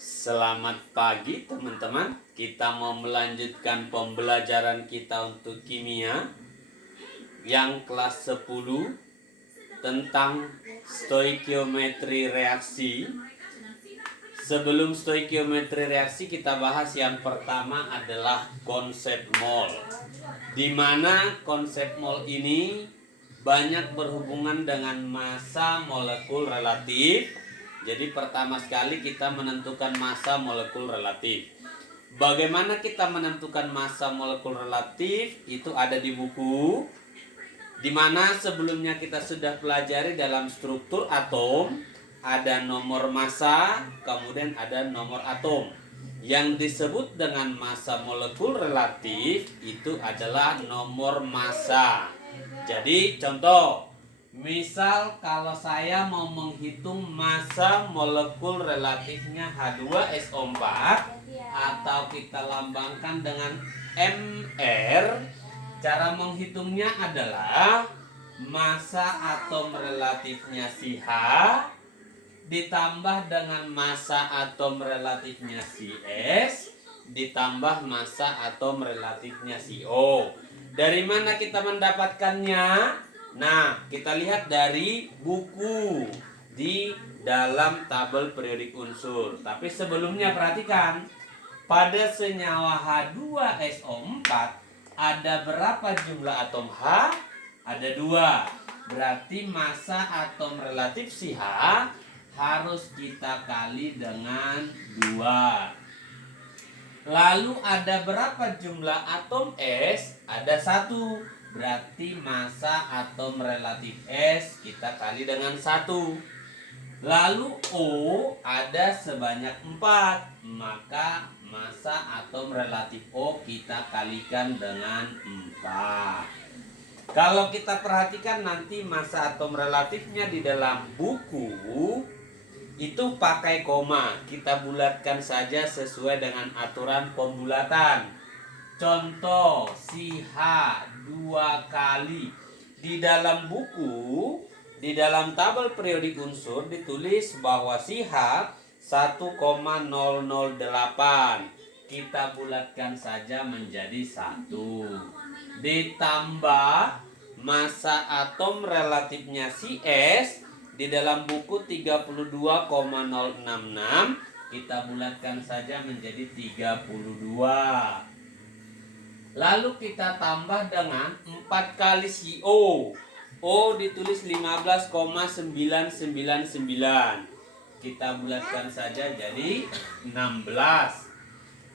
Selamat pagi teman-teman. Kita mau melanjutkan pembelajaran kita untuk kimia yang kelas 10 tentang stoikiometri reaksi. Sebelum stoikiometri reaksi kita bahas yang pertama adalah konsep mol. Di mana konsep mol ini banyak berhubungan dengan massa molekul relatif. Jadi pertama sekali kita menentukan massa molekul relatif. Bagaimana kita menentukan massa molekul relatif? Itu ada di buku, di mana sebelumnya kita sudah pelajari dalam struktur atom. Ada nomor massa, kemudian ada nomor atom. Yang disebut dengan massa molekul relatif itu adalah nomor massa. Jadi contoh, misal kalau saya mau menghitung massa molekul relatifnya H2SO4 atau kita lambangkan dengan Mr, cara menghitungnya adalah massa atom relatifnya si H ditambah dengan massa atom relatifnya si S ditambah massa atom relatifnya si O. Dari mana kita mendapatkannya? Nah, kita lihat dari buku di dalam tabel periodik unsur. Tapi sebelumnya perhatikan, pada senyawa H2SO4 ada berapa jumlah atom H? Ada 2. Berarti massa atom relatif si H harus kita kali dengan 2. Lalu ada berapa jumlah atom S? Ada 1. Berarti massa atom relatif S kita kali dengan 1. Lalu O ada sebanyak 4. Maka massa atom relatif O kita kalikan dengan 4. Kalau kita perhatikan nanti massa atom relatifnya di dalam buku itu pakai koma. Kita bulatkan saja sesuai dengan aturan pembulatan. Contoh, si H 2 kali. Di dalam buku, di dalam tabel periodik unsur ditulis bahwa si H 1,008. Kita bulatkan saja menjadi 1. Ditambah massa atom relatifnya si S di dalam buku 32,066, kita bulatkan saja menjadi 32. Lalu kita tambah dengan 4 kali si O. O ditulis 15,999. Kita bulatkan saja jadi 16.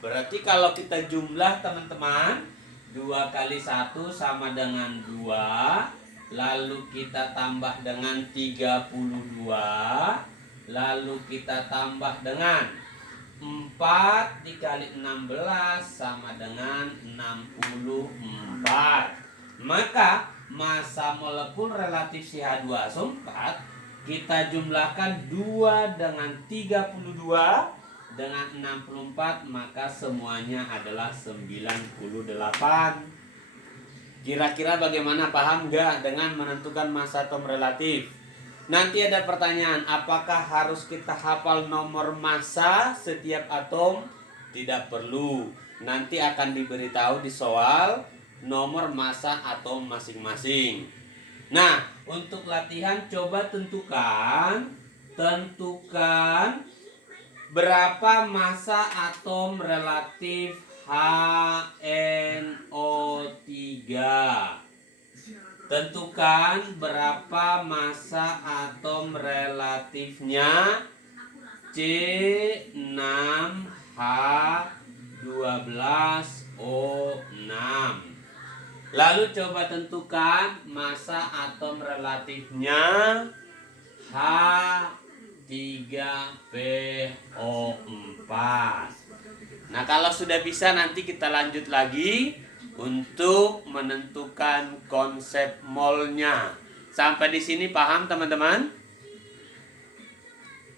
Berarti kalau kita jumlah teman-teman, 2 kali 1 sama dengan 2. Lalu kita tambah dengan 32. Lalu kita tambah dengan 4 dikali 16 sama dengan 64. Maka massa molekul relatif si H2SO4 kita jumlahkan 2 dengan 32 dengan 64, maka semuanya adalah 98. Kira-kira bagaimana, paham nggak dengan menentukan massa atom relatif? Nanti ada pertanyaan, apakah harus kita hafal nomor massa setiap atom? Tidak perlu. Nanti akan diberitahu di soal nomor massa atom masing-masing. Nah, untuk latihan coba tentukan berapa massa atom relatif HNO3. Tentukan berapa massa atom relatifnya C6H12O6. Lalu coba tentukan massa atom relatifnya H3PO4. Nah, kalau sudah bisa nanti kita lanjut lagi untuk menentukan konsep molnya. Sampai di sini paham teman-teman?